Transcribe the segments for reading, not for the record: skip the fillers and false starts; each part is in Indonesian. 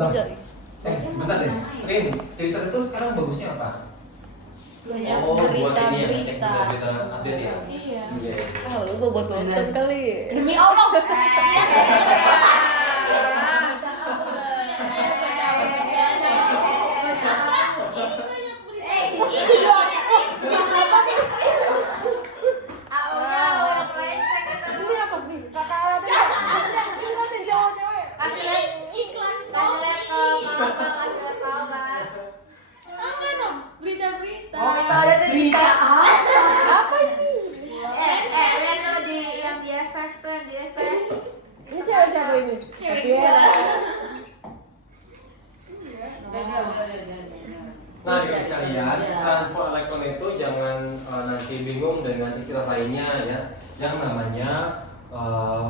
Lah, Jadi. bentar deh. Rin, Twitter itu sekarang bagusnya apa? Banyak Oh, buat ini ya, cek berita-berita. berita update ya. Iya. Iya. Ah, lu gak buat nonton kali. Demi Allah. Ini apa nih? Kakak Alatin. Alatin cewek-cewek. Kasih lihat iklan. Kasih lihat ke Mama, kasih lihat ke Mama. Apa dong? Berita-berita. Oh, itu ada tuh bisa. Apa ini? Lihat tuh di yang di SF tuh, yang di SF. Ini cewek siapa ini? Viera. Nah, adik sekalian, transport elektron itu jangan nanti bingung dengan istilah lainnya ya, yang namanya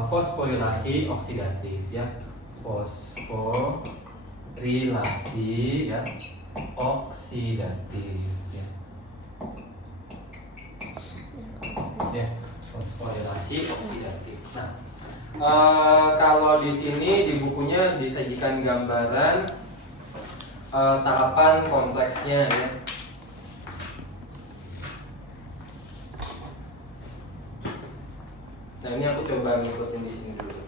fosforilasi oksidatif ya, fosforilasi ya, oksidatif ya. Ya, fosforilasi oksidatif. Nah, kalau di sini di bukunya disajikan gambaran tahapan kompleksnya ya. Nah, ini aku coba ngikutin di sini dulu.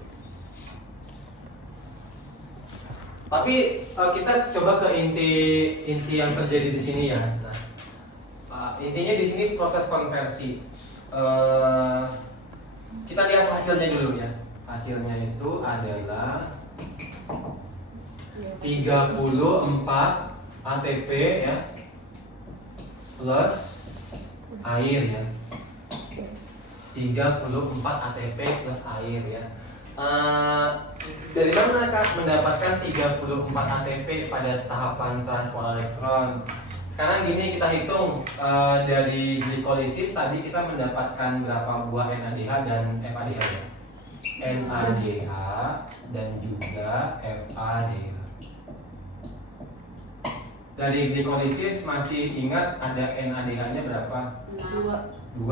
Tapi kita coba ke inti yang terjadi di sini ya. Nah, intinya di sini proses konversi. Kita lihat hasilnya dulu ya. Hasilnya itu adalah 34 ATP ya plus air ya. 34 ATP plus air ya. Dari mana Kak mendapatkan 34 ATP pada tahapan transport elektron? Sekarang gini kita hitung, dari glikolisis tadi kita mendapatkan berapa buah NADH dan FADH ya? NADH dan juga FADH. Dari glikolisis masih ingat ada NADH-nya berapa? 2.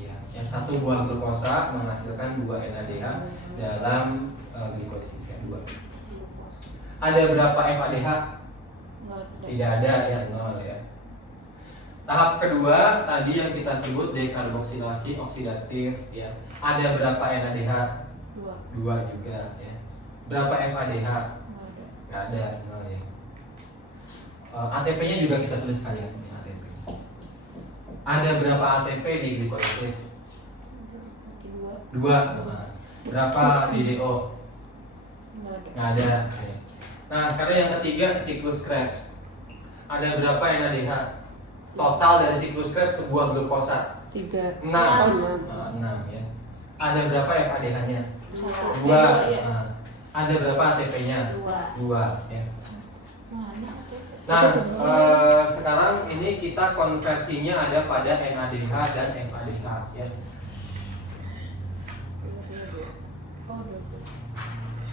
Iya. Yang satu buah glukosa menghasilkan 2 NADH dalam glikolisis ya, 2. Ada berapa FADH? Tidak ada ya, 0 ya. Tahap kedua tadi yang kita sebut dekarboksilasi oksidatif ya. Ada berapa NADH? 2 juga ya. Berapa FADH? Nggak ada, 0 ya. ATP-nya juga kita tulis sekalian ini ATP. Ada berapa ATP di glikolisis? 2. Berapa di DO? Nggak ada. Nah, sekarang yang ketiga siklus Krebs. Ada berapa NADH? Total dari siklus Krebs sebuah glukosa 3. 6. 6. 6 ya. Ada berapa FADH-nya? 2. Ada berapa ATP-nya? 2 ya. Nah, sekarang ini kita konversinya ada pada NADH dan FADH ya.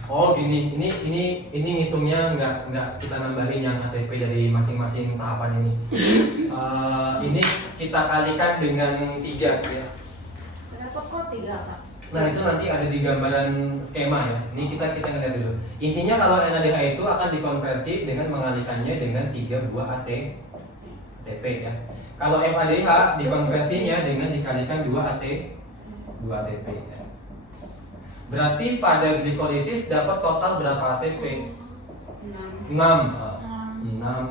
Oh gini, ini ngitungnya nggak kita nambahin yang ATP dari masing-masing tahapan ini. Ini kita kalikan dengan 3 ya. Kenapa kok 3, Kak? Nah itu nanti ada di gambaran skema ya. Ini kita lihat dulu. Intinya kalau NADH itu akan dikonversi dengan mengalikannya dengan 3 buah ATP ya. Kalau FADH dikonversinya dengan dikalikan 2 ATP ya. Berarti pada glikolisis dapat total berapa ATP? 6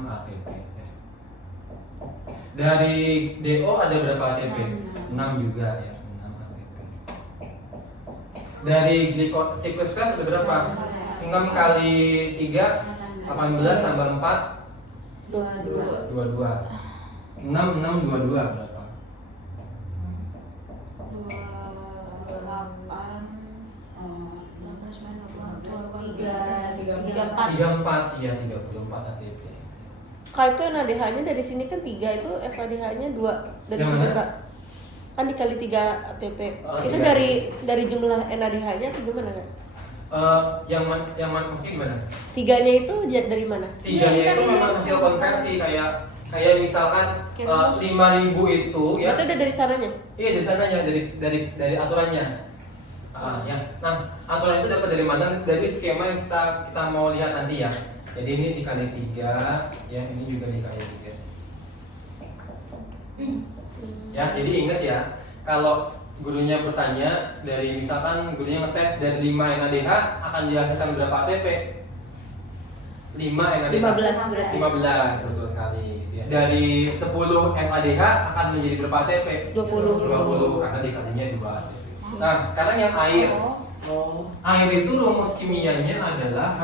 ATP ya. Dari DO ada berapa ATP? 6 juga ya. Dari siklus Krebs ada berapa? 6 kali 3 18 tambah 4 22. 6 22 berapa? 34 iya 34 ATP. Kak itu NADH-nya dari sini kan 3, itu FADH-nya 2 dari Yang situ mana? Kak. Kan dikali 3 ATP. Oh, Itu 3. dari jumlah NADH-nya atau gimana Kak? Yang mana maksudnya gimana? 3-nya itu dari mana? 3-nya itu memang hasil konversi kayak misalkan 5.000 itu ya. Berarti udah dari sananya? Iya dari sananya dari aturannya. Ya. Nah aturan itu dapat dari mana? Dari skema yang kita mau lihat nanti ya. Jadi ini dikali 3, ya ini juga dikali 3. Ya, jadi ingat ya, kalau gurunya bertanya dari misalkan gurunya ngetes dari 5 NADH akan dihasilkan berapa ATP? 5 NADH. 15 berarti. 15 betul sekali. Gitu ya. Dari 10 MADH akan menjadi berapa ATP? 20. 20 karena dikalinya 2 ATP. Nah, sekarang yang air. Air itu rumus kimianya adalah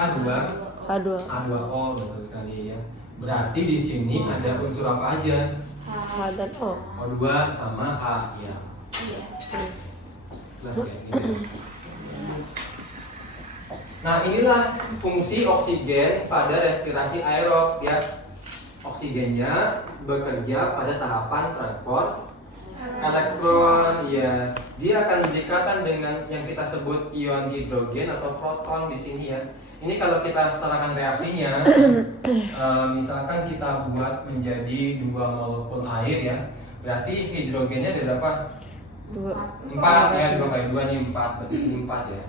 H2O, betul sekali ya. Berarti di sini ada unsur apa aja? H dan O. O2 sama H ya. Plus kayak gitu. Nah, inilah fungsi oksigen pada respirasi aerob ya. Oksigennya bekerja pada tahapan transport elektron ya. Dia akan berdekatan dengan yang kita sebut ion hidrogen atau proton di sini ya. Ini kalau kita setarakan reaksinya, misalkan kita buat menjadi 2 molekul air ya, berarti hidrogennya ada berapa? 4 ya, 2 ini 4, berarti sini 4 ya.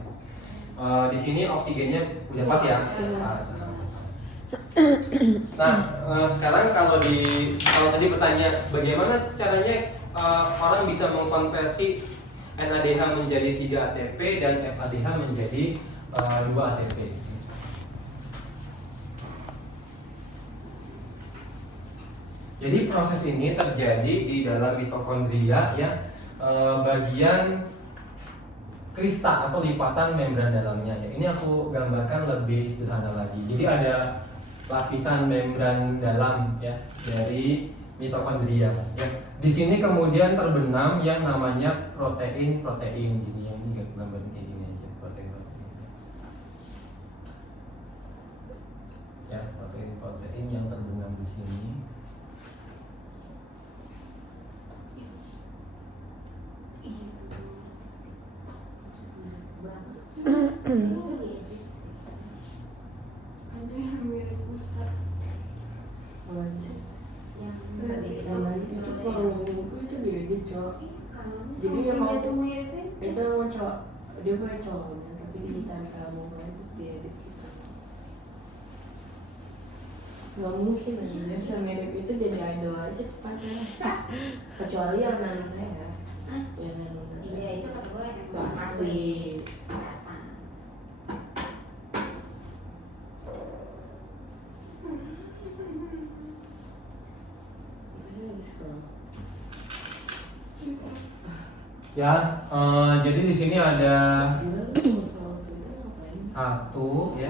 Di sini oksigennya udah pas ya. Pas. Nah, sekarang kalau tadi bertanya bagaimana caranya orang bisa mengkonversi NADH menjadi 3 ATP dan FADH menjadi 2 ATP. Jadi proses ini terjadi di dalam mitokondria ya, bagian kristal atau lipatan membran dalamnya ya. Ini aku gambarkan lebih sederhana lagi. Jadi ada lapisan membran dalam ya dari mitokondria ya. Di sini kemudian terbenam yang namanya protein-protein. Jadi yang ini gambar kayak gini aja, protein-protein. Ya, protein-protein yang terbenam di sini. Jadi dia mau itu cowok, dia punya cowoknya tapi digital kamu terus dia edit gitu. Nggak mungkin aja semirip itu jadi idol aja cepatnya. Kecuali yang nananya ya. Yang nananya. Iya itu kata gue Nggak asli. Ya, jadi di sini ada 1 ya.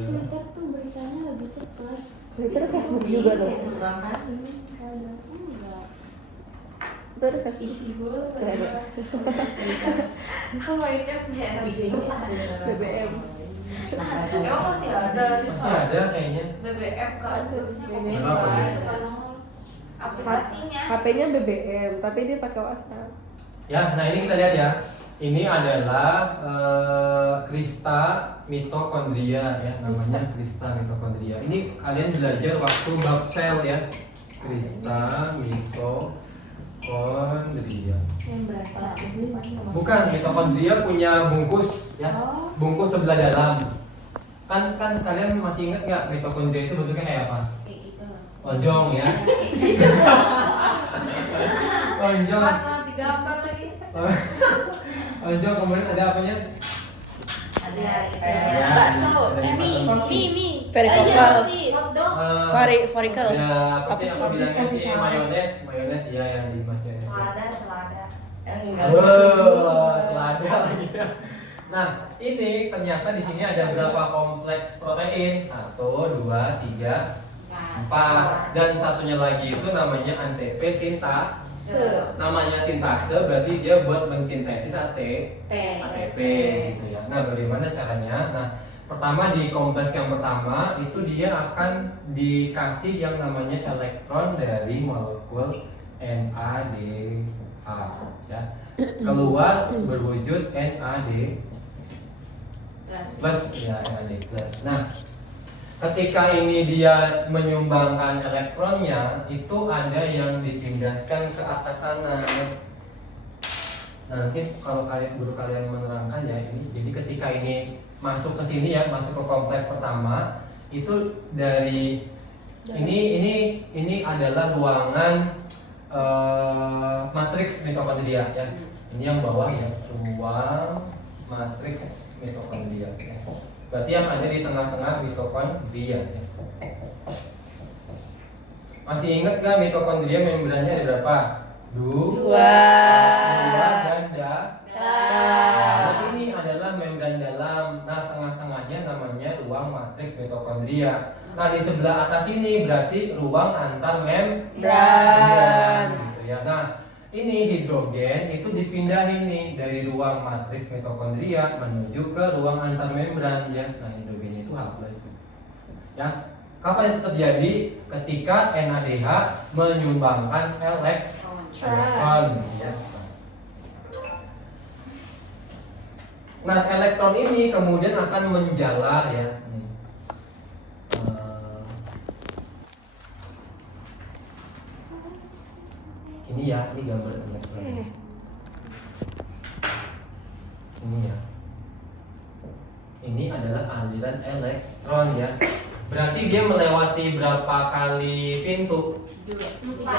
Twitter tuh beritanya lebih cepat. Twitter Facebook juga tuh. Itu ada Facebook. Isi gue Kok mainnya BBM. Emang masih ada Masih ada kayaknya. BBM kan? BBM Apa kan? sih? Aplikasinya. HP-nya BBM, tapi dia pakai WhatsApp. Ya, nah ini kita lihat ya. Ini adalah krista mitokondria ya, namanya krista mitokondria. Ini kalian belajar waktu bab sel ya. Krista mitokondria. Bukan, mitokondria punya bungkus ya. Bungkus sebelah dalam. Kan kalian masih ingat nggak mitokondria itu bentuknya kayak apa? Kayak gitu. Lonjong ya. Lonjong. Warna digambar lagi. Lonjong kemudian ada apanya? Ada Ya, bakso, ada mie, sosis. mie. Vertikal. Hotdog. Varikel. Ya, apa sih aku Sosis bilangnya kasih sih mayones ya yang di mayones. Selada. Wow, selada lagi ya. Nah, ini ternyata di sini ada berapa kompleks protein? 1, 2, 3, 4. Dan satunya lagi itu namanya ANCP sintase. Namanya sintase berarti dia buat mensintesis ATP gitu ya. Nah, bagaimana caranya? Nah, pertama di kompleks yang pertama itu dia akan dikasih yang namanya elektron dari molekul NADH ya. Keluar berwujud NAD plus ya, NAD plus. Nah, ketika ini dia menyumbangkan elektronnya, itu ada yang dipindahkan ke atas sana. Nanti kalau guru kalian menerangkan ya ini, jadi ketika ini masuk ke sini ya, masuk ke kompleks pertama, itu dari ini adalah ruangan matriks mitokondria ya. Ini yang bawah ya, ruang matriks mitokondria ya. Berarti yang ada di tengah-tengah mitokondria ya. Masih ingat gak mitokondria membrannya ada berapa? Dua dan Nah, ini adalah membran dalam. Nah, tengah-tengahnya namanya ruang matriks mitokondria. Nah, di sebelah atas ini berarti ruang antar membran. Gitu ya. Nah, ini hidrogen itu dipindahin nih dari ruang matriks mitokondria menuju ke ruang antar membran ya. Nah, hidrogennya itu H+. Ya. Kapan itu terjadi? Ketika NADH menyumbangkan elektron ya. Nah, elektron ini kemudian akan menjalar ya. Ini ya, ini gambar elektron. Ini ya. Ini adalah aliran elektron ya. Berarti dia melewati berapa kali pintu? 4. 1, 2,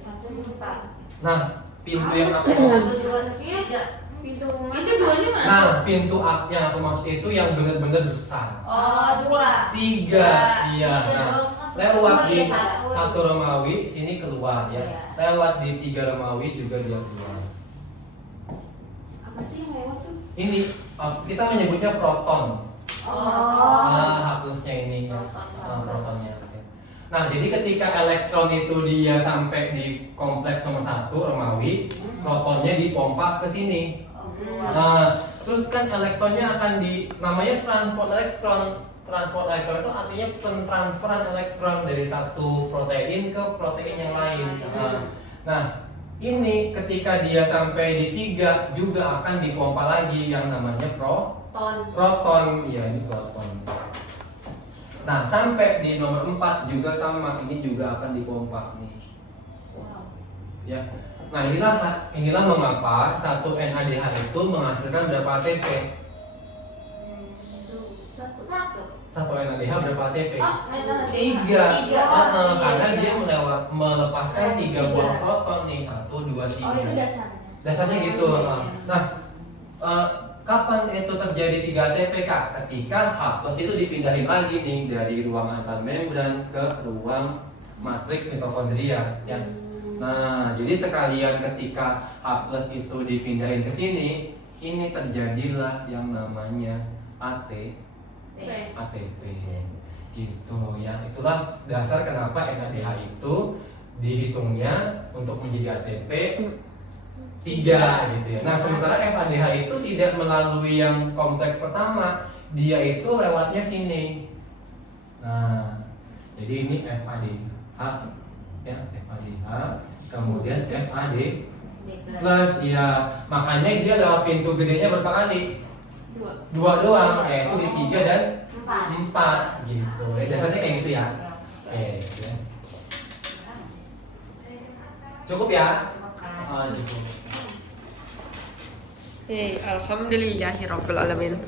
3. 1, 4. Nah, pintu yang aku 1, 2, 3. Pintu itu duanya mana? Nah, pintu yang aku maksud itu yang benar-benar besar. Oh, 2. 3. Iya. Nah, lewat di satu. 1 Romawi sini keluar ya. Lewat di 3 Romawi juga dia keluar. Apa sih yang lewat tuh? Ini kita menyebutnya proton. Nah, H+-nya ini ya. Protonnya. Nah, jadi ketika elektron itu dia sampai di kompleks nomor 1 Romawi, protonnya dipompa ke sini. Nah, terus kan elektronnya akan namanya transport elektron. Transport elektron itu artinya pentransferan elektron dari satu protein ke protein yang lain. Nah, ini ketika dia sampai di 3 juga akan dipompa lagi yang namanya proton. Iya, ini proton. Nah, sampai di nomor 4 juga sama, ini juga akan dipompa nih. Ya. Nah, inilah mengapa satu NADH itu menghasilkan berapa ATP? 1. Satu NADH berapa ATP? 3. Karena dia melepaskan 3 buah proton nih, 1, 2, 3. Oh, itu dasarnya. Dasarnya gitu. Nah, kapan itu terjadi 3 ATP Kak? Ketika H+ itu dipindahin lagi nih dari ruang antar membran ke ruang matriks mitokondria ya. Nah, jadi sekalian ketika H+ itu dipindahin ke sini, ini terjadilah yang namanya ATP gitu ya. Itulah dasar kenapa NADH itu dihitungnya untuk menjadi ATP 3 gitu ya. Nah, sementara FADH itu tidak melalui yang kompleks pertama, dia itu lewatnya sini. Nah, jadi ini FADH ya, FADH, kemudian FAD plus ya. Makanya dia lewat pintu gedenya berapa kali? 2 doang, yaitu di 3 dan 4 gitu. Dasarnya kayak gitu ya. Oke, ya. Cukup ya? Cukup. Alhamdulillahirabbil alamin.